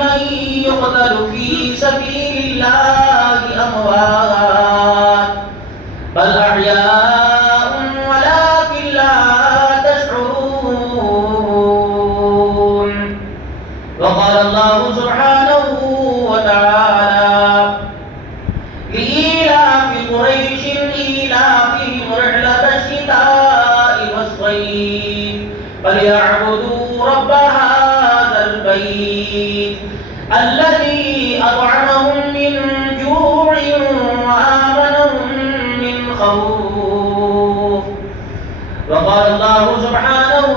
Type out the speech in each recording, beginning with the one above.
من يقتل في سبيل الله أموات بل أحياء ولكن لا تشعرون. وقال الله سبحانه وتعالى لإيلاف قريش إيلافهم رحلة الشتاء والصيف فليعبدوا رب هذا البيت الذي أطعمهم من جوع وآمنهم من خوف. وقال الله سبحانه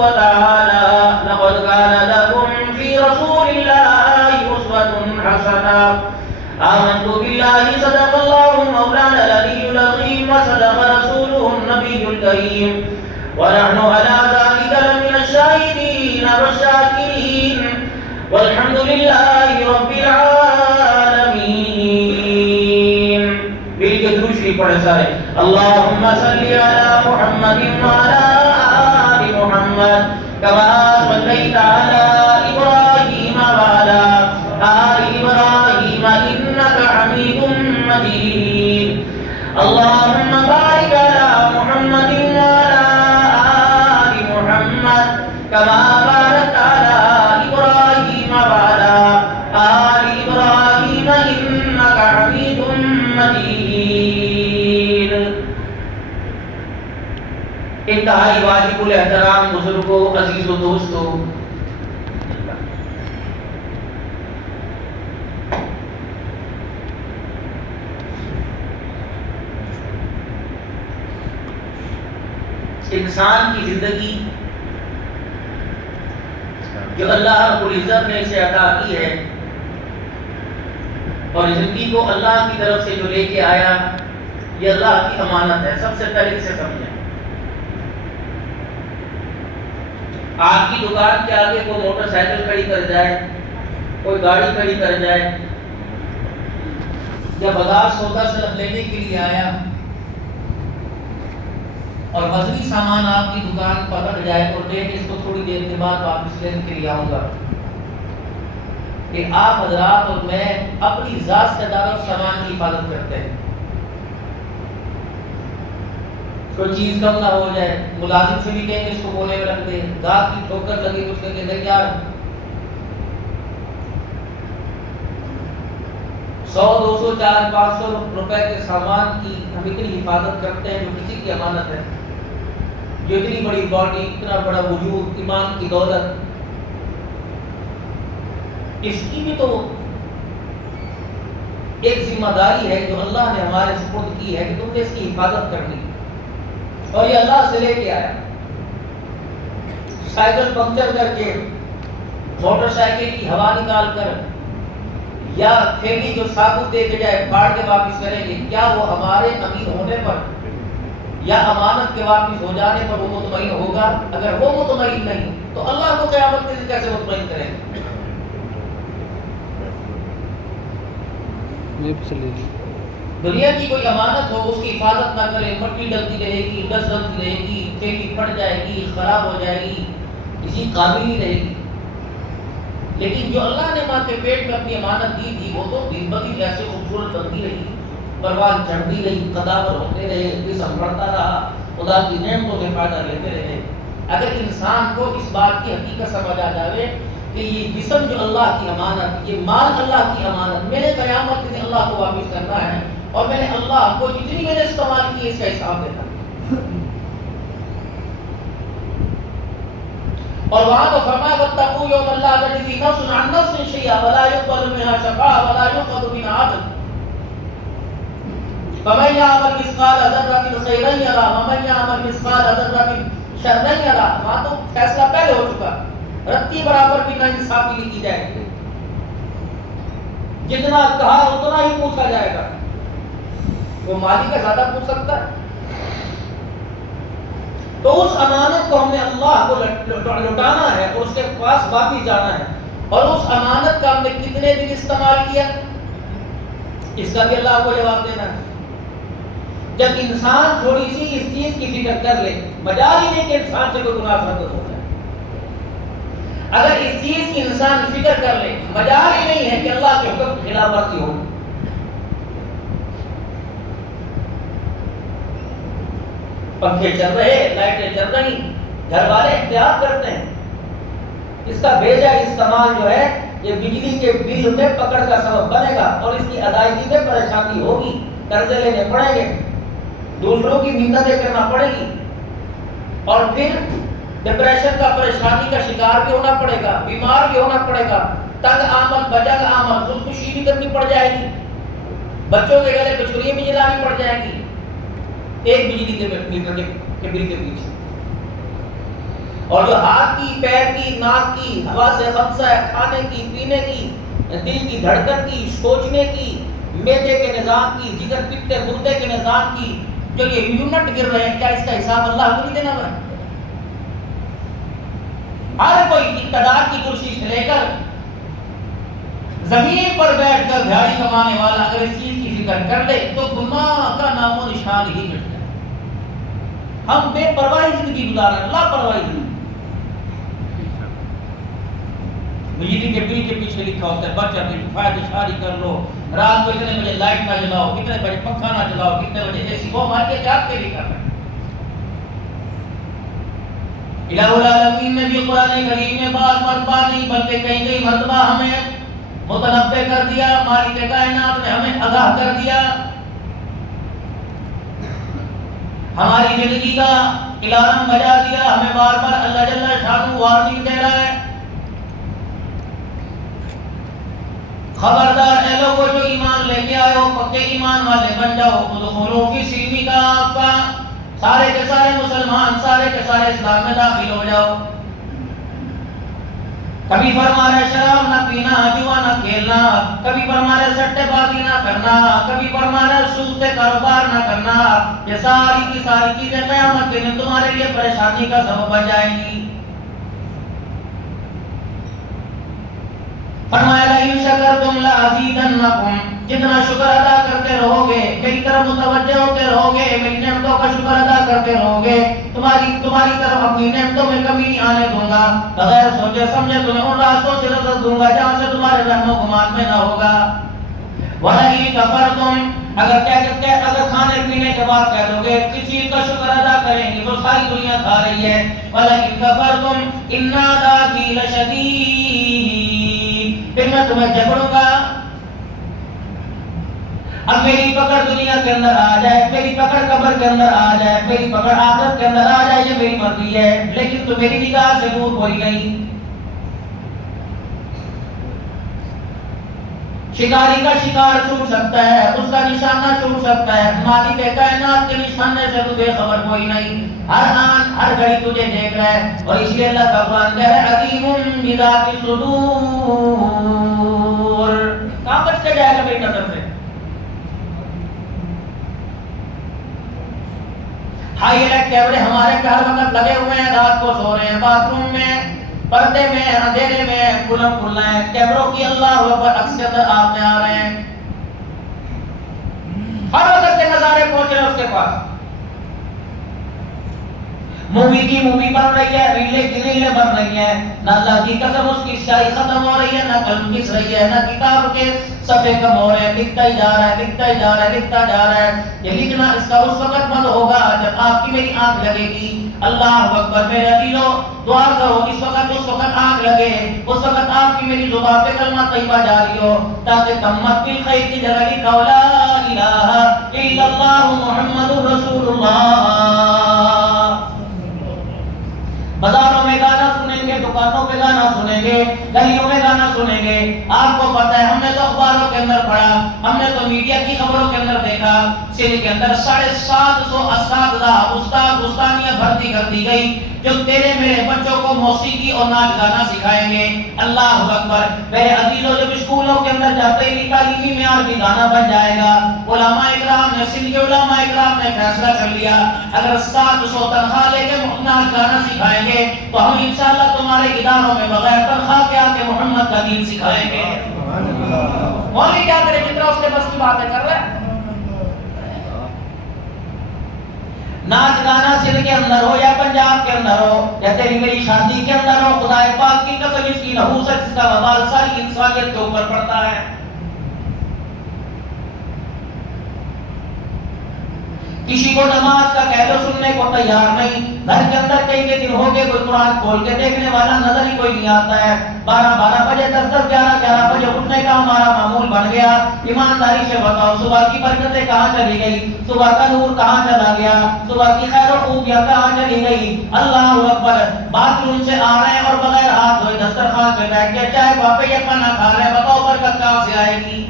وتعالى لقد كان لكم في رسول الله أسوة حسنة. آمنت بالله صدق الله مولانا العلي العظيم وصدق رسوله النبي الكريم ونحن على ذلك لمن الشاهدين والشاكرين والحمد لله رب العالمين. مل کے درود شریف پڑھیں سارے. اللهم صل على محمد وعلى آل محمد كما صليت على إبراهيم وعلى آل إبراهيم إنك حميد مجيد. اللهم بارك على محمد وعلى آل محمد كما باركت على إبراهيم وعلى آل إبراهيم إنك حميد مجيد. انتہائی واجب الاحترام بزرگوں، عزیز و دوستوں، انسان کی زندگی جو اللہ رب العزت نے اسے عطا کی ہے اور زندگی کو اللہ کی طرف سے جو لے کے آیا یہ اللہ کی امانت ہے. سب سے پہلے اسے سمجھیں. آپ کی دکان کے آگے کوئی موٹر سائیکل کھڑی کر جائے، کوئی گاڑی کھڑی کر جائے، یا بازار سودا صرف لینے کے لیے آیا اور وزنی سامان آپ کی دکان پر رکھ جائے اور دیکھ اس کو تھوڑی دیر کے بعد واپس لینے کے لیے آؤں گا، کہ آپ حضرات اور میں اپنی ذات سے دار و سامان کی حفاظت کرتے ہیں. کوئی چیز کم نہ ہو جائے، ملازم سے بھی کہیں گے اس کو کونے میں رکھ دے، گاہک کی ٹھوکر لگی تو اس کے کہتے ہیں یار 100 200 400 500 روپے کے سامان کی ہم اتنی حفاظت کرتے ہیں جو کسی کی امانت ہے. جو اتنی بڑی باڈی، اتنا بڑا وجود، ایمان کی دولت، اس کی بھی تو ایک ذمہ داری ہے جو اللہ نے ہمارے سپرد کی ہے کہ تم نے اس کی حفاظت کرنی. اور یہ اللہ سے لے کے آیا. سائیکل پنکچر کر کے، موٹر سائیکل کی ہوا نکال کر، یا تھیلی جو ثابت دے کے جائے پھاڑ کے واپس کریں گے، کیا وہ ہمارے امین ہونے پر یا امانت کے واپس ہو جانے پر وہ مطمئن ہوگا؟ اگر وہ مطمئن نہیں تو اللہ کو قیامت کے دن کیسے مطمئن کریں گے؟ دنیا کی کوئی امانت ہو، اس کی حفاظت نہ کرے، مٹی ڈلتی رہے گی، ڈس ڈلتی رہے گی، تھیلی پھٹ جائے گی، خراب ہو جائے گی، کسی قابل نہیں رہے گی. لیکن جو اللہ نے ماں کے پیٹ میں اپنی امانت دی تھی وہ تو دن بدن ایسے خوبصورت بنتی رہی، پروان چڑھتی رہی، قداور ہوتے رہے، جسم بڑھتا رہا، خدا کی نعمتوں سے فائدہ لیتے رہے. اگر انسان کو اس بات کی حقیقت سمجھ آ جائے کہ یہ جسم جو اللہ کی امانت، یہ مال اللہ کی امانت، میں نے قیامت کے دن اللہ کو واپس کرنا ہے اور میں نے اللہ کو جتنی میں نے استعمال کی اس کا حساب دینا. اور وہاں تو فرمایا واتقوا یوما لا تجزی نفس عن نفس شیئا ولا يقبل منها شفاعة ولا يؤخذ منها عدل فمن يعمل مثقال ذرة خيرا يره ومن يعمل مثقال ذرة شرا يره. وہاں تو فیصلہ پہلے ہو چکا، رتی برابر بھی نہ انصافی لکھی جائے گی، جتنا کہا اتنا ہی پوچھا جائے گا. وہ مالی کا زیادہ پوچھ سکتا ہے؟ تو اس امانت کو ہم نے اللہ کو لوٹانا ہے اور اس کے پاس واپس جانا ہے. اور اس امانت کا ہم نے کتنے دن استعمال کیا اس کا بھی اللہ کو جواب دینا ہے. جب انسان تھوڑی سی اس چیز کی فکر کر لے، مجال ہی نہیں کہ انسان سے کوئی گناہ حرکت ہو جائے. اگر اس چیز کی انسان فکر کر لے، مجال ہی نہیں ہے کہ اللہ کے حکم کی خلاف ورزی ہو۔ پنکھے چل رہے، لائٹیں چل رہی، گھر والے احتیاط کرتے ہیں، اس کا بھیجا استعمال جو ہے یہ بجلی کے بل میں پکڑ کا سبب بنے گا اور اس کی ادائیگی میں پریشانی ہوگی، قرضے لینے پڑیں گے، دوسروں کی منتیں کرنا پڑے گی، اور پھر ڈپریشن کا، پریشانی کا شکار بھی ہونا پڑے گا، بیمار بھی ہونا پڑے گا، تنگ آمد بجنگ آمد، خودکشی بھی کرنی پڑ جائے گی، بچوں کے گلے پہ چھریاں بھی جلانی پڑ جائے گی ایک بجلی کے میٹر کے بل کے پیچھے۔ اور جو ہاتھ کی، پیر کی، ناک کی، ہوا سے خمسہ ہے، کھانے کی، پینے کی، دل کی دھڑکن کی، سوچنے کی، معدے کے نظام کی، جگر پتے گردے کے نظام کی، جو یہ یونٹ گر رہے ہیں، کیا اس کا حساب اللہ کو نہیں دینا ہے؟ ہر کوئی اقتدار کی کرسی سے لے کر زمین پر بیٹھ کر دھاڑی کمانے والا اگر اس چیز کی فکر کر لے تو گناہ کا نام و نشان ہی مٹ جائے۔ ہم بے پرواہی زندگی گزار رہے ہیں، لاپرواہی زندگی۔ بجلی کے بل کے پیچھے لکھا ہوتا ہے بچہ کی فائدہ شاری کر لو، رات کو اتنے بجے لائٹ نہ جلاؤ، کتنے بجے پنکھا نہ چلاؤ، کتنے بجے اے سی، وہ ہمارے جات کے لیے کر رہے ہیں۔ الہ العالمین نے بھی قرآن کریم میں بعض مرتبہ نہیں بلکہ کئی مرتبہ ہمیں متنبع کر دیا، مالک کائنات نے ہمیں آگاہ کر دیا، ہماری زندگی کا الارم بجا دیا، ہمیں بار بار اللہ جل شانہ وارننگ دے رہا ہے، خبردار اے لوگوں جو ایمان لے کے آئے ہو، پکے ایمان والے بن جاؤ، ادخلوا فی السلم کافہ، سارے کے سارے مسلمان، سارے کے سارے اسلام میں داخل ہو جاؤ۔ کبھی فرما رہے شراب نہ پینا، جوا نہ کھیلنا، کبھی فرما رہے سٹے بازی نہ کرنا، کبھی فرما رہے سود سے کاروبار نہ کرنا، یہ ساری کی ساری چیزیں قیامت کے دن تمہارے لیے پریشانی کا سبب بن جائیں گی۔ فرمایا لئن شکرتم لأزیدنکم، جتنا شکر ادا کرتے رہو گے، میری طرف متوجہ ہوتے رہو گے، میری نعمتوں کا شکر ادا کرتے رہو گے، تمہاری طرف اپنی نعمتوں میں کمی نہیں آنے دوں گا، بغیر سوچے سمجھے تمہیں ان راستوں سے رزق دوں گا جہاں سے تمہارے رحم و گمان میں نہ ہوگا۔ وَلَئِن كَفَرْتُمْ، اگر کھانے پینے کے بعد کہہ دو گے کس چیز کا شکر ادا کریں گے، وہ ساری دنیا کھا رہی ہے، وَلَئِن كَفَرْتُمْ إِنَّ عَذَابِي لَشَدِيدٌ، پھر میں تمہیں جکڑوں گا۔ اب میری پکڑ دنیا کے اندر آ جائے، میری پکڑ قبر کے اندر آ جائے، میری پکڑ آخرت کے اندر آ جائے، یہ میری مرضی ہے، لیکن تو میری نگاہ سے دور کوئی نہیں۔ شکاری کا شکار چھوٹ سکتا ہے، اس کا نشانہ چھوٹ سکتا ہے، مالک کائنات کے نشانے سے تجھے خبر کوئی نہیں، ہر آن ہر گھڑی تجھے دیکھ رہا ہے، اور اس لیے اللہ کا قرآن کہہ رہا ہے علیم بذات الصدور، کہاں بچ کے جائے گا میری نظر سے؟ ہائی ایلیکٹ کیمرے ہمارے ہر وقت لگے ہوئے ہیں، رات کو سو رہے ہیں باتھ روم میں، پردے میں، اندھیرے میں، کھلم کھلنا ہے، کیمروں کی اللہ اکبر عکس کے اندر آپ میں آ رہے ہیں، ہر وقت کے نظارے پہنچ رہے ہیں اس کے پاس۔ مووی کی مووی بن رہی ہے، ریلیں کی ریلیں بن رہی ہیں، نہ اللہ کی قسم اس کی سیاہی ختم ہو رہی ہے، نہ قلم گھس رہی ہے، نہ کتاب کے صفحے کم ہو رہے ہیں، لکھتا ہی جا رہا ہے، لکھتا ہی جا رہا ہے، لکھتا جا رہا ہے۔ یہ لکھنا اس کا اس وقت بند ہوگا جب آپ کی میری آنکھ لگے گی۔ اللہ اکبر، میرے عزیزو دعا کرو اس وقت آنکھ لگے، اس وقت آپ کی میری زبان پہ کلمہ طیبہ جاری ہو، تاکہ تمت بالخیر کی جگہ لکھا ہو لا الہ الا اللہ محمد رسول اللہ۔ بازاروں میں گانا سنیں گے، دکانوں پہ گانا سنیں گے، گلیوں میں گانا سنیں گے۔ آپ کو پتہ ہے ہم نے تو اخباروں کے اندر پڑھا، ہم نے تو میڈیا کی خبروں کے اندر دیکھا، سندھ کے اندر 750 اساتذہ استاد استانیاں بھرتی کر دی گئی جو تیرے میرے بچوں کو موسیقی اور ناچ گانا سکھائیں گے۔ اللہ اکبر، میرے عزیزوں جب اسکولوں کے اندر جاتے ہی تعلیمی معیار بھی گانا بن جائے گا۔ علماء اکرام نے، سندھ کے علماء اکرام نے فیصلہ کر لیا اگر 700 تنخواہ لے کے ناچ گانا سکھائیں گے تو ہم انشاءاللہ تمہارے اداروں میں بغیر تنخواہ کے آ کے محمد کا دین سکھائیں گے۔ مولوی کیا کرے، جتنا اس کے بس کی باتیں کر رہے ہیں۔ ناچ گانا سندھ کے اندر ہو یا پنجاب کے اندر ہو یا تیری میری شادی کے اندر ہو، خدا پاک کی قسم اس کی نحوست، اس کا وبال ساری انسانیت کے اوپر پڑتا ہے۔ کسی کو نماز کا کہہ لو سننے کو تیار نہیں، گھر کے اندر کئی دن ہو گئے کوئی قرآن کھول کے دیکھنے والا نظر ہی کوئی نہیں آتا ہے۔ 12 بجے 10 11 بجے اٹھنے کا ہمارا معمول بن گیا۔ ایمانداری سے بتاؤ صبح کی برکتیں کہاں چلی گئی؟ صبح کا نور کہاں چلا گیا؟ صبح کی خیر و خوبیاں کہاں چلی گئی؟ اللہ اکبر، باتھ روم سے آ رہے ہیں اور بغیر ہاتھ دھوئے دسترخوان پہ بیٹھ کے چائے پاپے یہ کھانا کھا رہے ہیں، بتاؤ برکت کہاں سے آئے گی؟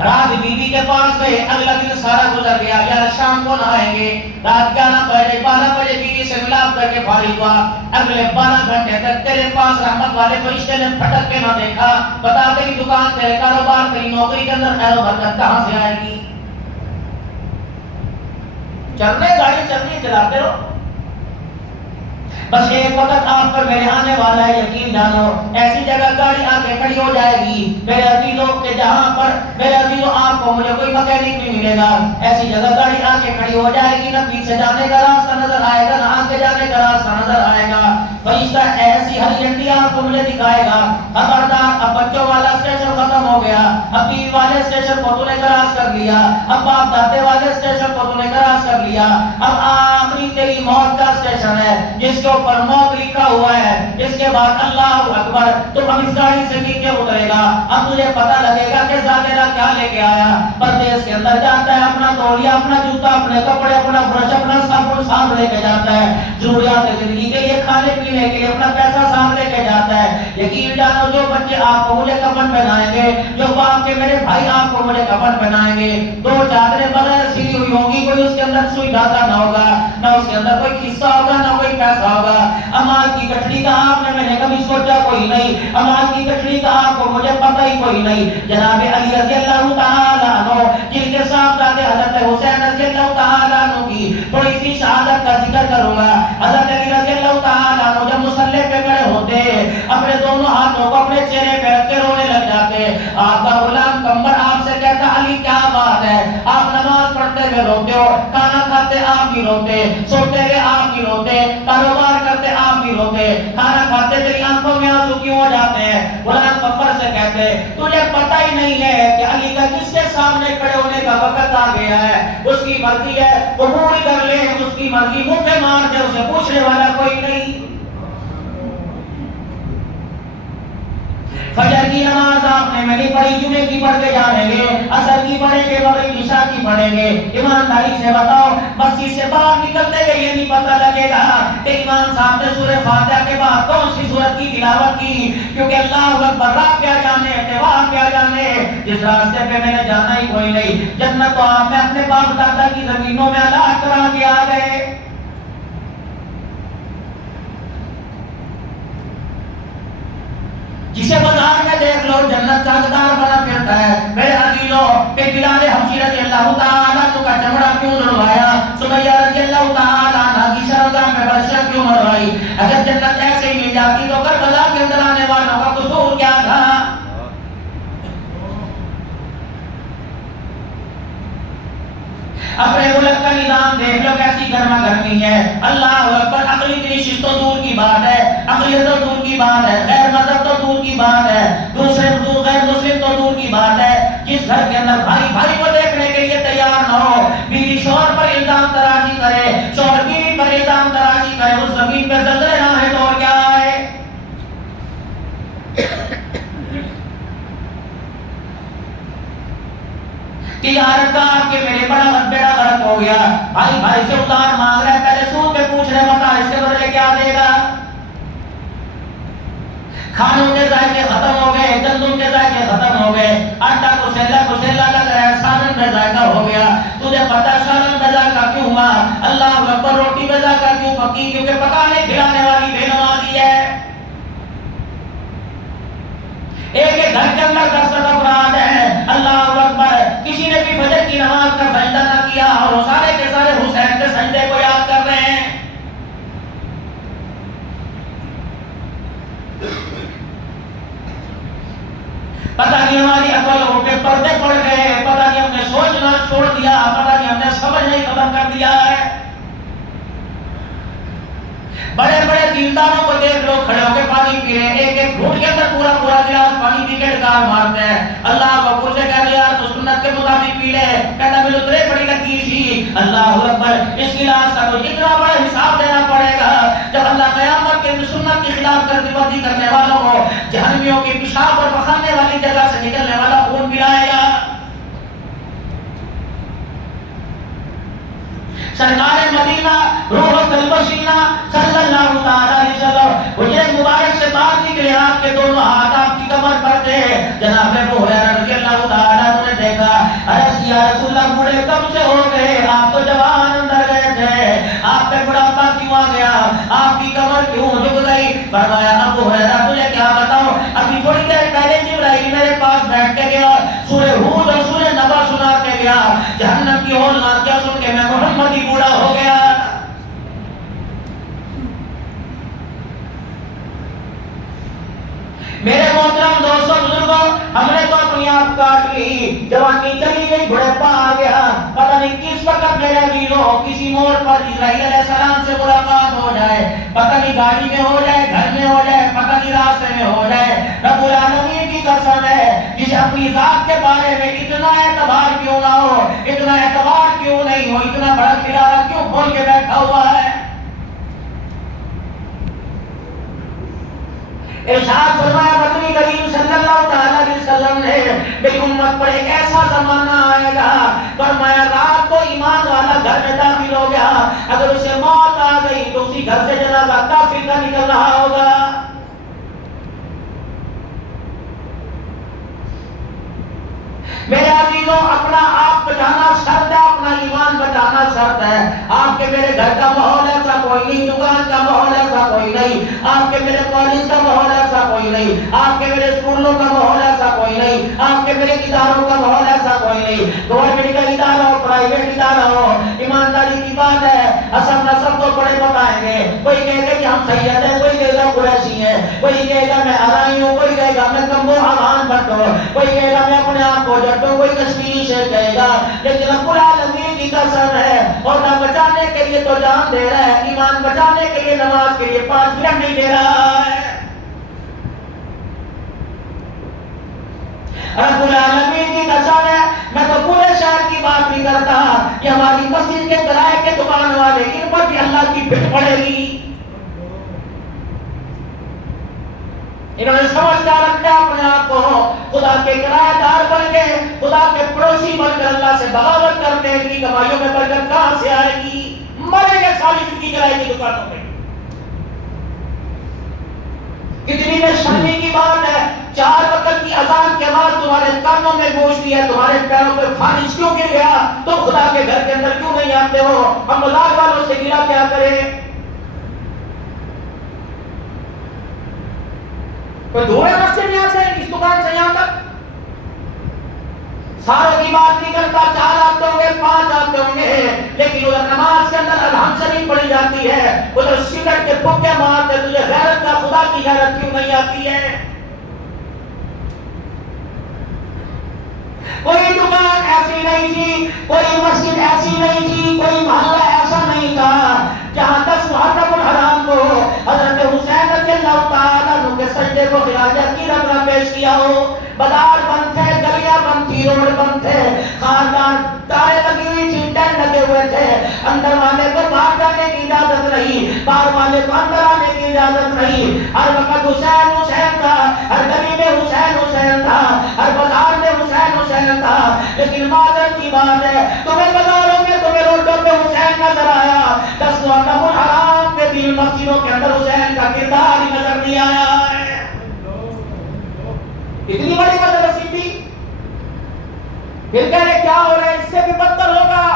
رات بیوی کے پاس گئے، اگلا دن سارا گزر گیا، یار شام کو نہائیں گے، رات 12 بجے بیوی سے ملاپ کر کے فارغ ہوا، اگلے 12 گھنٹے تک تیرے پاس رحمت والے فرشتے نے پھٹک کے نہ دیکھا، بتا تیری دکان، تیرے کاروبار، تیری نوکری کے اندر خیر و برکت کہاں سے آئے گی؟ چلنے گاڑی چلنی چلاتے رہو، بس ایک وقت آپ پر میرے آنے والا ہے، یقین جانو ایسی جگہ گاڑی آ کے کھڑی ہو جائے گی میرے عزیزوں کہ جہاں پر میرے عزیزوں آپ کو مجھے کوئی مکینک نہیں ملے گا، ایسی جگہ گاڑی آ کے کھڑی ہو جائے گی، نہ پیچھے جانے کا راستہ نظر آئے گا، نہ آگے جانے کا راستہ نظر آئے گا، فرشتہ ایسی ہری جھنڈی آپ کو مجھے دکھائے گا، خبردار اب بچوں والا اسٹیشن ختم ہو گیا، اب بیوی والے اسٹیشن کو تو نے کراس کر لیا، اب باپ دادے والے اسٹیشن کو تو نے کراس کر لیا، اب آخری تیری موت کا اسٹیشن ہے جس کے اوپر موت لکھا ہوا ہے، اس کے بعد اللہ اکبر تو اب اس گاڑی سے نیچے اترے گا، اب تجھے پتہ لگے گا کہ زاہدہ کیا لے کے آیا، پردیس کے اندر جاتا ہے اپنا تولیہ، اپنا جوتا، اپنے کپڑے، اپنا برش، اپنا صابن ساتھ لے کے جاتا ہے، ضروریات زندگی کے لیے کھانے پینے کے لیے اپنا پیسہ ساتھ لے کے جاتا ہے، یقین جانو جو بچے آپ کو مجھے کفن پہنائیں گے، جو باپ کے میرے بھائی آپ کو مجھے کفن پہنائیں گے، 2 چادریں بغیر سلی ہوئی ہوں گی، کوئی اس کے اندر سوئی دھاگا نہ ہوگا، نہ اس کے اندر کوئی قصہ ہوگا، نہ کوئی پیسہ ہوگا، امال کی گٹھڑی کا آپ نے میں نے کبھی سوچا کوئی نہیں، امال کی گٹھڑی کا آپ کو مجھے پتہ ہی کوئی نہیں، جناب علی رضی اللہ تعالیٰ عنہ جن کے صاحبزادے حضرت حسین رضی اللہ تعالیٰ عنہ کی تھوڑی سی شہادت کا ذکر کروں گا، حضرت علی رضی اللہ تعالیٰ عنہ جب مصلی پہ کھڑے ہوتے اپنے دونوں ہاتھوں کو اپنے چہرے پہ رکھ کے رونے لگ جاتے، آپ کا غلام کمبر آپ سے کہتا علی کیا بات ہے، آپ نماز پڑھتے ہوئے روتے ہو، کھانا کھاتے آپ بھی روتے، سوتے ہوئے آپ بھی روتے، کاروبار کرتے آپ بھی روتے، کھانا کھاتے تیری آنکھوں میں آنسو کیوں ہو جاتے ہیں؟ غلام کمبر سے کہتے تجھے پتہ ہی نہیں ہے کہ علی کا جس کے سامنے کھڑے ہونے کا وقت آ گیا ہے، اس کی مرضی ہے قبول کر لے، اس کی مرضی منہ پہ مار دے، اسے پوچھنے والا کوئی نہیں۔ فجر کی نماز آپ نے میں نے پڑھی، جمعے کی پڑھ کے جانیں گے، عصر کی پڑھیں گے، مغرب عشاء کی پڑھیں گے، ایمانداری سے بتاؤ مسجد سے باہر نکلتے گئے یہ نہیں پتہ لگے گا کہ امام صاحب نے سورہ فاتحہ کے بعد کون سی سورت کی تلاوت کی، کیونکہ اللہ اکبر رات کیا جانے، اتوار کیا جانے، جس راستے پہ میں نے جانا ہی کوئی نہیں، جنت تو آپ نے اپنے باپ دادا کی زمینوں میں اللہ کرا کے آ گئے۔ جسے بازار میں دیکھ لو جنت کا حقدار بنا پھرتا ہے، میرے عزیزوں کہ بلال حبشی رضی اللہ تعالیٰ عنہ کا چمڑا کیوں لڑوایا، سمیہ رضی اللہ تعالیٰ عنہ کی شرمگاہ میں برشا کیوں مروائی، اگر جنت ایسے ہی مل جاتی تو کربلا کے اندر آنے والوں کا قصور کیا تھا؟ اپنے ملک کا نظام دیکھ لو کیسی گرما گرمی ہے، اللہ اکبر، عقلی تشخیص تو دور کی بات ہے، عقلیت تو دور کی بات ہے، غیر مذہب تو دور کی بات ہے، دوسرے غیر مسلم تو دور کی بات ہے، جس گھر کے اندر بھائی بھائی کو دیکھنے کے لیے تیار نہ ہو، بیوی شوہر پر الزام تراشی کرے، شوہر بیوی پر الزام تراشی کرے، اس زمین پہ زلزلے نہ ہے تو اور کیا ہے؟ تجارت کا آپ کے میرے بڑا بیڑا غرق ہو گیا، بھائی بھائی سے ادھار مانگ رہے، پہلے سود پہ پوچھ رہے بتا اس کے بدلے کیا دے گا؟ کھانوں کے ذائقے ختم ہو گئے، گندم کے ذائقے ختم ہو گئے، آٹا کسیلا لگ رہا ہے، سالن بے ذائقہ ہو گیا، تجھے پتہ سالن بے ذائقہ کیوں ہوا؟ اللہ اکبر، روٹی بے ذائقہ کیوں پکی؟ کیونکہ پکانے کھلانے والی بے نمازی ہے۔ ایک گھر کے اندر 10 افراد ہیں، اللہ اکبر، کسی نے بھی فجر کی نماز کا سجدہ نہ کیا اور وہ سارے کے سارے حسین کے سجدے کو یاد کر رہے ہیں۔ پتہ نہیں ہماری عقل ہو کے پردے پڑ گئے، پتہ نہیں ہم نے سوچنا چھوڑ دیا، پتہ نہیں ہم نے سمجھ نہیں ختم کر دیا ہے۔ بڑے بڑے دینداروں کو دیکھ لو کھڑے ہو کے پانی پی رہے ہیں، ایک ایک گھونٹ کے اندر پورا پورا گلاس پانی پی کے ڈکار مارتے ہیں۔ اللہ اکبر سے کہتے یار تو سنت کے مطابق پی لے، کہتا مجھے اترے بڑی لگی تھی۔ اللہ اکبر، اس گلاس کا تو اتنا بڑا حساب دینا پڑے گا جب اللہ قیامت کے سنت کی خلاف ورزی کرنے والوں کو جہنمیوں کی پیشاب اور پخانے والی جگہ سے نکلنے والا خون پلائے گا۔ سرکار مدینہ روح البشینہ صلی اللہ تعالی علیہ وسلم حجرے مبارک سے باہر نکلے، آپ کے دونوں ہاتھ آپ کی کمر پر تھے۔ جناب ابو ہریرہ رضی اللہ تعالی عنہ نے دیکھا، عرض کیا رسول اللہ بوڑھے کب سے ہو گئے؟ آپ تو جوان اندر گئے تھے، آپ پہ بڑھاپا کیوں آ گیا؟ آپ کی کمر کیوں جھک گئی؟ فرمایا ابو ہریرہ تجھے کیا بتاؤں، ابھی تھوڑی دیر پہلے جبرائیل میرے پاس بیٹھ کے گیا، سورہ ہود اور سورہ نبا سنا کے گیا، جہنم کی ہولناکیاں سن کے میں محمد ہی بوڑھا ہو گیا۔ میرے محترم دوستوں بزرگوں، ہم نے تو اپنی آپ کاٹ لی، جوانی چلی گئی، بڑھاپا آ گیا، پتہ نہیں کس وقت میرے عزیزوں کسی موڑ پر اسرائیل علیہ السلام سے ملاقات ہو جائے، پتہ نہیں گاڑی میں ہو جائے، گھر میں ہو جائے، پتہ نہیں راستے میں ہو جائے۔ رب العالمین کی قسم ہے جسے اپنی ذات کے بارے میں اتنا اعتبار کیوں نہ ہو، اتنا اعتبار کیوں نہیں ہو، اتنا بڑا کھلارا کیوں کھول کے بیٹھا ہوا ہے۔ ارشاد فرمایا مدنی کریم صلی اللہ تعالی علیہ وسلم نے میری امت پر ایک ایسا زمانہ آئے گا، فرمایا رات کو ایمان والا گھر میں داخل ہو گیا، اگر اسے موت آ گئی تو اسی گھر سے جنازہ کافر کا نکل رہا ہوگا۔ میرے عزیزوں، اپنا آپ بچانا شرط ہے، اپنا ایمان بچانا شرط ہے۔ آپ کے میرے گھر کا ماحول ایسا کوئی نہیں، دکان کا ماحول ایسا کوئی نہیں، آپ کے میرے کالج کا ماحول ایسا کوئی نہیں، آپ کے میرے اسکولوں کا ماحول ایسا کوئی نہیں، آپ کے میرے اداروں کا ماحول ایسا کوئی نہیں، گورنمنٹ کا ادارہ ہو، پرائیویٹ ادارہ ہو، ایمانداری کی بات ہے، حسب نسب تو بڑے بتائیں گے، کوئی کہے گا کہ ہم سید ہیں، کوئی کہے گا قریشی ہیں، کوئی کہے گا میں ارائی ہوں، کوئی کہے گا میں کمبو حوان بھٹ ہوں، کوئی کہے گا میں اپنے آپ کو جٹوں، کوئی کشمیری سے کہے گا، لیکن رب العالمین کی قسم ہے، اور نہ بچانے کے لیے تو جان دے رہا ہے، ایمان بچانے کے لیے نماز کے لیے 5 منٹ نہیں دے رہا ہے۔ رب العالمین کی قسم ہے، میں تو پورے شہر کی بات نہیں کرتا، یہ ہماری مسجد کے کرائے کے دکان والے، ان پر بھی اللہ کی پھٹ پڑے گی۔ انہوں نے سمجھ کر رکھا اپنے آپ کو خدا کے کرایہ دار بن کے، خدا کے پڑوسی بن کر اللہ سے بغاوت کرتے ہیں، ان کی کمائیوں میں برکت کہاں سے آئے گی؟ مرے گے ساری زندگی کرائے کی دکانوں میں۔ کتنی بے شرمی کی بات ہے، 4 وقت کی اذان کے بعد تمہارے کانوں میں گوشتی ہے، تمہارے پیروں پہ خارج کیوں گر گیا؟ تم خدا کے گھر کے اندر کیوں نہیں آتے ہو؟ ہم مزار والوں سے گلا کیا کریں؟ کوئی دھوئے راستے میں آ جائے اس دکان سے یہاں تک، ساروں کی بات نہیں کرتا، 4 آتے ہوں گے، 5 آتے ہوں گے، لیکن ادھر نماز کے اندر الحمد شریف پڑھی جاتی ہے، ادھر سگریٹ کے پھکے مارتے، تجھے غیرت کا خدا کی غیرت کیوں نہیں آتی ہے؟ کوئی دکان ایسی نہیں تھی، کوئی مسجد ایسی نہیں تھی، کوئی محلہ ایسا نہیں تھا جہاں 10 محرم الحرام کو حضرت حسین رضی اللہ تعالیٰ عنہ کے سجدے کو خراج عقیدت نہ پیش کیا ہو۔ بازار بند تھے، گلیاں بند تھی، روڈ بند تھے، خاندان تارے لگی ہوئی تھی، ٹینٹ لگے ہوئے تھے، اندر والے کو باہر جانے کی اجازت نہیں، باہر والے کو اندر آنے کی اجازت نہیں، ہر وقت حسین حسین تھا، ہر گلی میں حسین حسین تھا، ہر بازار میں حسین حسین تھا۔ لیکن معذرت کی بات ہے، تمہیں بازاروں میں، تمہیں روڈوں پہ حسین نظر آیا، 10 محرم الحرام کے دن مسجدوں کے اندر حسین کا کردار ہی نظر نہیں آیا ہے۔ اتنی بڑی بدنصیبی تھی، پھر کہہ رہے کیا ہو رہا ہے، اس سے بھی بدتر ہوگا۔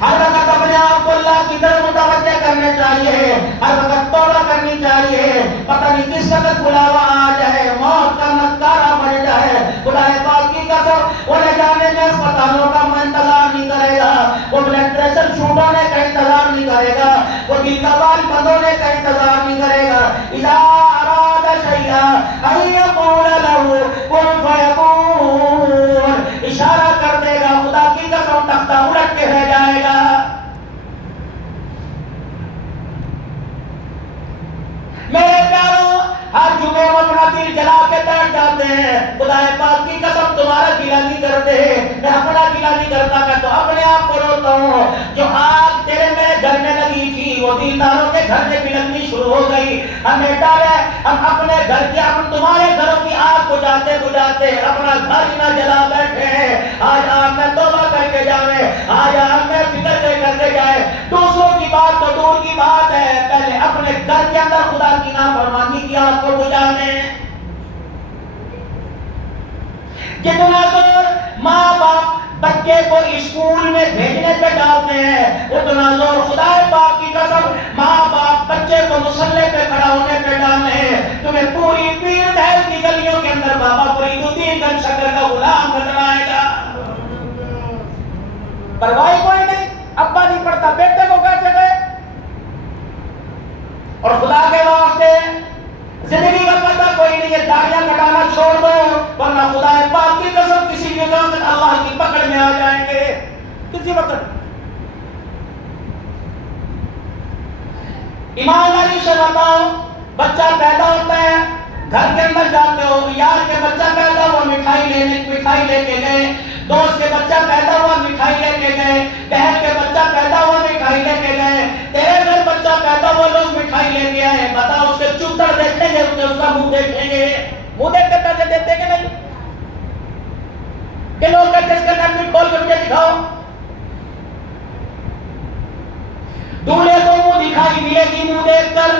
ہر وقت اپنے آپ کو اللہ کی طرف متوجہ کرنا چاہیے، ہر وقت توبہ کرنی چاہیے، پتہ نہیں کس وقت بلاوا آ جائے، موت کا نکارہ بن جائے۔ خدا پاک کی قسم، وہ نہ جانے میں اسپتالوں کا انتظار نہیں کرے گا، وہ بلڈ پریشر شوٹ ہونے کا انتظار نہیں کرے گا، وہ دل کا بال بند ہونے کا انتظار نہیں کرے گا۔ اذا اراد شیئا ان یقول له کن فیکون۔ میں وہ اپنا دل جلا کے بیٹھ جاتے ہیں. خدا پاک کی قسم تمہارا گلہ نہیں کرتے, میں اپنا گلہ نہیں کرتا, میں تو اپنے آپ کو روتا ہوں. جو آگ تیرے میرے گھر میں لگی تھی وہ دینداروں کے گھر میں بھی لگنی شروع ہو گئی. ہمیں ڈر ہے ہم اپنے گھر کی, ہم تمہارے گھروں کی آگ بجھاتے بجھاتے اپنا گھر ہی نہ جلا بیٹھے ہیں. آج آپ میں توبہ کر کے جائیں, آج آپ میں فکر کرتے جائیں. دوسروں کی بات تو دور کی بات ہے, پہلے اپنے گھر کے اندر خدا کی نافرمانی کی آگ کو بجھانے. جتنا زور ماں باپ بچے کو اسکول میں بھیجنے پہ ڈالتے ہیں, اتنا زور خدا پاک کی قسم ماں باپ بچے کو مصلی پہ کھڑا ہونے پہ ڈالتے ہیں. تمہیں پوری پیر محل کی گلیوں کے اندر بابا فرید الدین گنج شکر کا غلام نظر آئے گا. پرواہ کوئی نہیں, ابا نہیں پڑھتا بیٹے کو کیسے گئے. اور خدا کے واسطے زندگی کا پتہ کوئی نہیں ہے, داڑیاں کٹانا چھوڑ دو ورنہ خدا پاک کی قسم کسی بھی وقت اللہ کی پکڑ میں آ جائیں گے. کسی وقت ایمانداری سے بتاؤ, بچہ پیدا ہوتا ہے, گھر کے اندر جاتے ہو, یار کے بچہ پیدا ہوا مٹھائی لے کے گئے, دوست کے بچہ پیدا ہوا مٹھائی لے کے گئے, بہن کے بچہ پیدا ہوا مٹھائی لے کے گئے, تیرے گھر بچہ پیدا ہوا لوگ مٹھائی لے کے آئے. بتا اس کے چتر دیکھیں گے, اس کا منہ دیکھیں گے, منہ دیکھ کے پیسے دیتے کہ نہیں؟ کہ لوگ کہتے اس کا نام کھول کے مجھے دکھاؤ. دولہے کو منہ دکھائی ملے گی منہ دیکھ کر,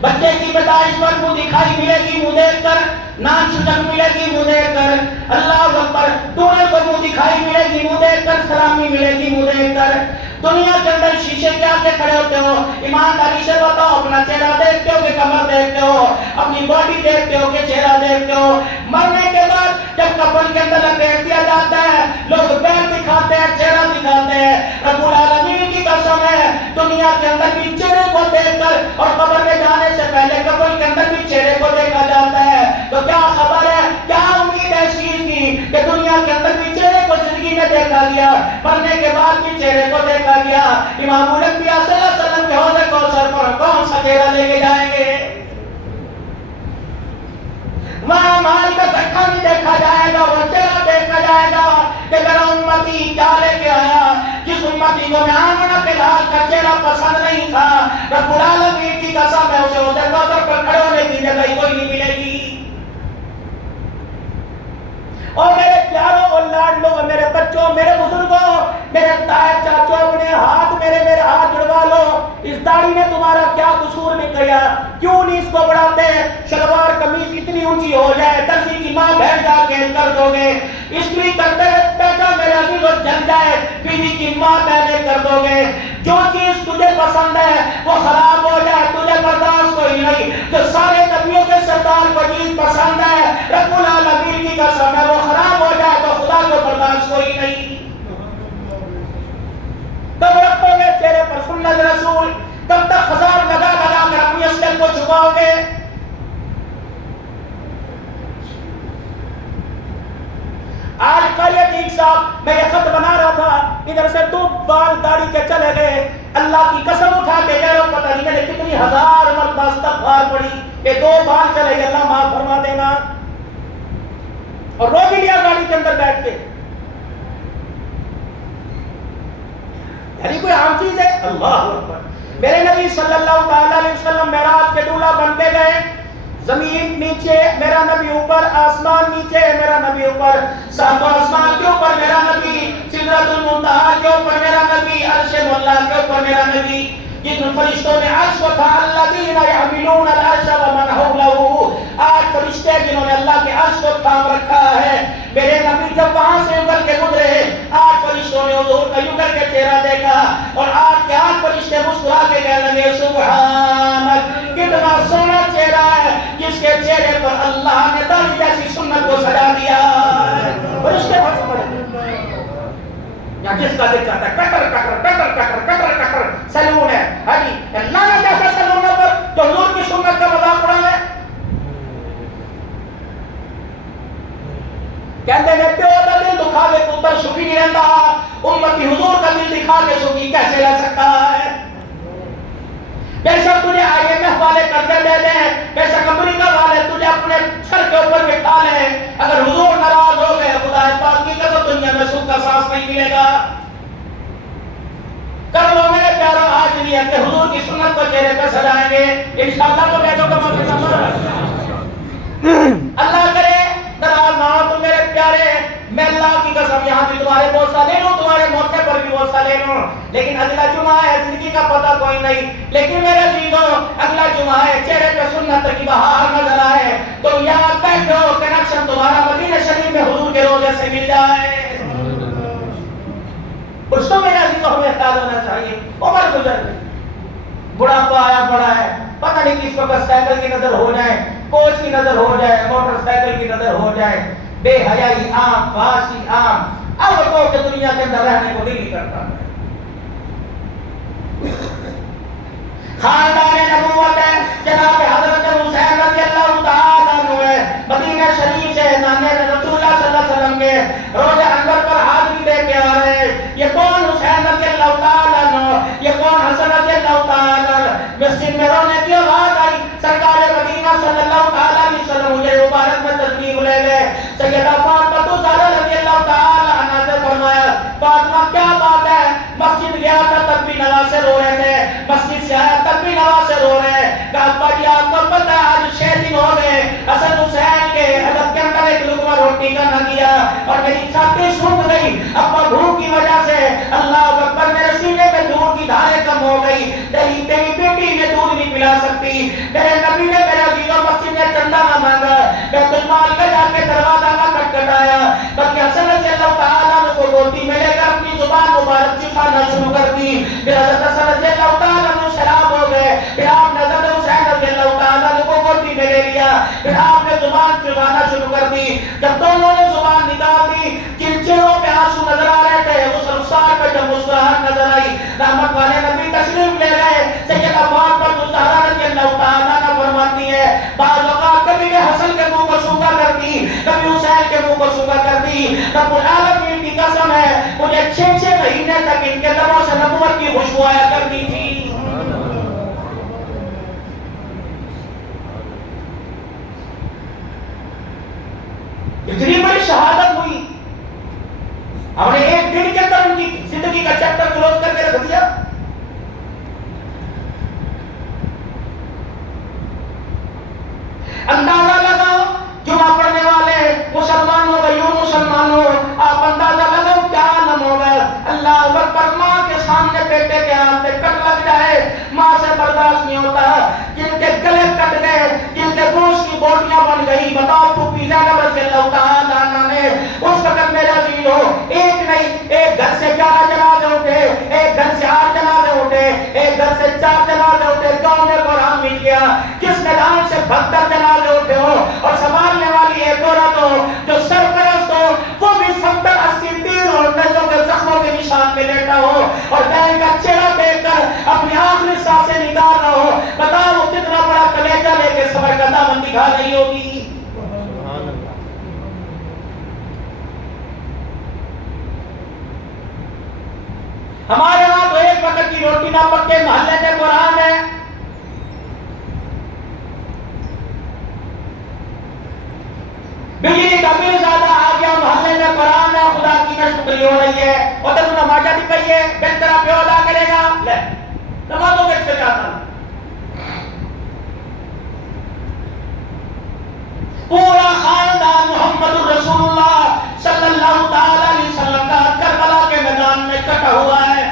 بچے کی پیدائش پر منہ دکھائی ملے گی منہ دیکھ کر, نام شجن ملے گی منہ دیکھ کر, اللہ اکبر, دولہے کو منہ دکھائی ملے گی منہ دیکھ کر, سلامی ملے گی منہ دیکھ کر. دنیا کے اندر شیشے کے آگے کھڑے ہوتے ہو, ایمانداری سے بتاؤ اپنا چہرہ دیکھتے ہو کہ کمر دیکھتے ہو, اپنی باڈی دیکھتے ہو کہ چہرہ دیکھتے ہو. مرنے کے بعد جب کفن کے اندر لپیٹ دیا جاتا ہے لوگ پیر دکھاتے ہیں, چہرہ دکھاتے ہیں. رب العالمین کی قسم ہے دنیا کے اندر بھی چہرے کو دیکھ کر اور قبر میں جانے سے پہلے کفن کے اندر بھی چہرے کو دیکھا جاتا ہے. تو کیا خبر ہے, کیا امید ہے اس چیز کی کہ دنیا کے اندر بھی چہرے کو زندگی میں دیکھا گیا, مرنے کے بعد بھی چہرے کو دیکھا گیا. امام الانبیاء صلی اللہ علیہ وسلم کے حوض کوثر پر کون سا چہرہ لے کے جائیں گے؟ وہاں مال کا گٹھا نہیں دیکھا جائے گا, وہ چہرہ دیکھا جائے گا کہ میرا امتی کیا لے کے آیا. جس امتی کو میں آمنہ کے لحاظ کا چہرہ پسند نہیں تھا, رب العالمین کی قسم ہے اسے حوض کوثر پر کھڑے ہونے کی جگہ ہی کوئی نہیں ملے گی. اور میرے پیاروں اور لاڈلوں, میرے بچوں, میرے بزرگوں, میرے تائے چاچوں, اپنے ہاتھ میرے ہاتھ جڑوا لو. اس داڑھی نے تمہارا کیا قصور نہیں کیا, کیوں نہیں اس کو بڑھاتے؟ شلوار قمیض اتنی اونچی ہو جائے درزی کی ماں بہن جا کے کر دو گے, استری کرتے پیسہ میرے عزیز اور جل جائے بیوی کی ماں بہنیں کر دو گے. جو چیز تجھے پسند ہے وہ خراب ہو جائے تجھے برداشت کوئی نہیں. جو سارے نبیوں کے سردار کو چیز پسند ہے رب العالمین کی قسم ہے وہ خراب ہو جائے تو خدا کو برداشت کوئی نہیں. تب رکھو گے چہرے پر سنت رسول, تب تک خزار لگا کر اپنی اسکل کو چھپاؤ گے. آج قاریت ایک صاحب میں یہ خط بنا رہا تھا, ادھر سے 2 بال داڑھی کے چلے گئے. اللہ کی قسم اٹھا کے کہہ رہا ہوں پتہ نہیں میں نے کتنی ہزار مرتبہ استغفار پڑھی کہ 2 بال چلے گئے, اللہ معاف فرما دینا. اور رو بھی لیا گاڑی کے اندر بیٹھ کے. یعنی کوئی عام چیز ہے؟ اللہ اکبر. میرے نبی صلی اللہ تعالی علیہ وسلم معراج کے دولہا بن کے گئے. زمین نیچے میرا نبی اوپر, آسمان نیچے میرا نبی اوپر, سات آسمان کے اوپر میرا نبی, سدرۃ المنتہا کے اوپر میرا نبی, عرش مولا کے اوپر میرا نبی. جن فرشتوں نے عرش کو تھا الذین یحملون العرش ومن حولہ, 8 فرشتے جنہوں نے اللہ کے عرش کو تھام رکھا ہے. میرے نبی جب وہاں سے ابر کے گزرے 8 فرشتوں نے حضور کا یوں کر کے چہرہ دیکھا اور 8 کے 8 فرشتے مسکرا کے کہنے لگے سبحانک, کتنا سونا چہرہ ہے جس کے چہرے پر اللہ نے داڑھی جیسی سنت کو سجا دیا. فرشتے ہنس پڑے. یا جس کا دل چاہتا ہے کٹر کٹر کٹر کٹر کٹر کٹر سیلون ہے, ہاں جی اللہ نے کہتا سیلون پر تو حضور کی سنت کا مذاق اڑانا ہے. کہتے ہیں پیو کا دل دکھا کے پتر سکھی نہیں رہتا, امتی حضور کا دل دکھا کے سکھی کیسے رہ سکتا ہے؟ بے شک تجھے IMF والے قرضے دے دیں, بے شک امریکہ والے تجھے کے حضور کی سنت کو چہرے پہ سجائیں گے انشاءاللہ تو بیٹھو کا اللہ کرے دراز ماں تم میرے پیارے میں اللہ کی قسم یہاں بھی تمہارے بوسہ لے لوں تمہارے موقع پر بھی بوسہ لے لوں لیکن اگلا جمعہ ہے زندگی کا پتہ کوئی نہیں لیکن میرے عزیزوں اگلا جمعہ ہے چہرے پہ سنت کی بہار نظر آئے تو یہاں بیٹھو کنیکشن تمہارا مدینہ شریف میں حضور کے روضے سے مل جائے کچھ تو میرے عزیزوں ہمیں خیال ہونا چاہیے عمر گزر گئی بڑھاپا آیا بڑا ہے پتہ نہیں کس وقت سائیکل کی نظر ہو جائے کوچ کی نظر ہو جائے موٹر سائیکل کی نظر ہو جائے بے حیائی عام فحاشی عام اب تو کہ دنیا کے اندر رہنے کو دل نہیں کرتا خاندان نبوت ہے جناب حضرت حسین رضی اللہ تعالیٰ عنہ مدینہ شریف سے نانے رسول اللہ صلی اللہ علیہ وسلم کے روزہ انور پر حاضری دے کے آ رہے ہیں یہ کون حسین رضی اللہ تعالیٰ عنہ یہ کون حسن رضی اللہ تعالیٰ عنہ مسجد میں رونے کی آواز آئی سرکار مدینہ صلی اللہ تعالیٰ علیہ وسلم مجھے مبارک میں تشریف لے گئے سیدہ فاطمہ زہرا رضی اللہ تعالیٰ عنہ سے فرمایا فاطمہ کیا بات ہے مسجد گیا تھا تب بھی نواسے رو رہے تھے مسجد سے آیا تب بھی نواسے رو رہے ہیں کہا ابا جی آپ کو پتہ ہے آج 6 دن ہو گئے حسن حسین کے حلق کے اندر ایک لقمہ روٹی کا نہ دیا اور میری چھاتی سوکھ گئی ابا بھوک کی وجہ سے اللہ اکبر میرے سینے میں دودھ کی دھاریں کم ہو گئی تیری بیٹی نے دودھ نہیں پلا سکتی میرے نبی نے میرے عزیزوں مسجد میں چندہ نہ مانگا بیت المال کا جا کے دروازہ نہ کھٹکھٹایا بلکہ حسن رضی اللہ تعالیٰ عنہ کو گودی میں لے کر اپنی زبان مبارک چکھانا شروع کر دی پھر حضرت حسن رضی اللہ تعالیٰ عنہ شراب ہو گئے پھر آپ نے حضرت حسین رضی اللہ تعالیٰ عنہ کو گودی میں لے لیا پھر آپ نے زبان چکھانا شروع کر دی جب دونوں نے زبان نکال دی جن چہروں پہ آنسو نظر آ رہے تھے اس رخسار پہ جب مسکراہٹ نظر آئی رحمت والے نبی تشریف لے گئے سیدہ فاطمہ زہرا رضی اللہ تعالیٰ عنہ فرماتی ہے بعض اوقات کبھی میں حسن کے منہ کو سونگا کرتی کبھی حسین کے منہ کو سونگا کرتی رب العالمین کی قسم ہے مجھے 6 مہینے تک ان کے لبوں سے نبوت کی خوشبو آیا کرتی تھی اتنی بڑی شہادت ہوئی ہم نے ایک دن کے اندر ان کی زندگی کا چیپٹر کلوز کر کے رکھ دیا اندازہ لگاؤ جمعہ پڑھنے والے مسلمانوں غیور مسلمانوں آپ اندازہ لگاؤ کیا عالم ہوگا اللہ اکبر ماں کے سامنے بیٹے کے ہاتھ پہ کٹ لگ جائے ماں سے برداشت نہیں ہوتا جن کے گلے کٹ گئے جن کے گوشت کی بوٹیاں بن گئی بتاؤ پھوپھی زینب رضی اللہ تعالیٰ عنہ نے اس وقت میرے عزیز ہو ایک نہیں ایک گھر سے 11 جنازے اٹھے ایک گھر سے 8 جنازے اٹھے ایک گھر سے 4 جنازے اٹھے گاؤں میں قرآن مل گیا کس میدان سے 72 جنازے اٹھے ہو اور سنبھالنے والی ایک عورت ہو جو سرپرست ہو وہ بھی 70-80 تیر اور نیزوں کے زخموں کے نشان پہ لیٹا ہو اور بہن کا چہرہ دیکھ کر اپنی آخری سانسیں نکال رہا ہو بتاؤ وہ کتنا بڑا کلیجہ لے کے صبر کا دامن دکھا رہی ہوگی ہمارے ہاں تو ایک وقت کی روٹی نہ پکے محلے میں قرآن ہے بجلی کا بل زیادہ آ گیا محلے میں قرآن ہے خدا کی نشکری ہو رہی ہے اور تم نمازہ بھی پہیے بہتر آپ ادا کرے گا لے نمازوں میں سے جاتا ہوں پورا خاندان محمد رسول اللہ صلی اللہ تعالی علیہ وسلم کا کربلا کے میدان میں اکٹھا ہوا ہے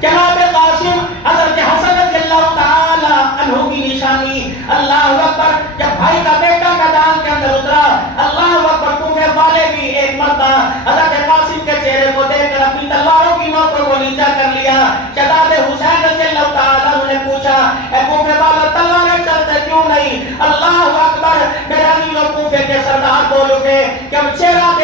جناب قاسم حضرت حسن رضی اللہ تعالی عنہ کی نشانی اللہ اکبر جب بھائی کا بیٹا میدان کے اندر اترا اللہ اکبر کوفے والے بھی ایک مرتبہ حضرت قاسم کے چہرے کو دیکھ کر اپنی تلواروں کی نوکوں کو نیچا کر لیا شہزادہ حسین رضی اللہ تعالی عنہ نے پوچھا اے کوفے والا تلواریں چلتے کیوں نہیں اللہ اکبر میرا عزیز و کوفے کے سردار بول اٹھے کہ ہم چہرہ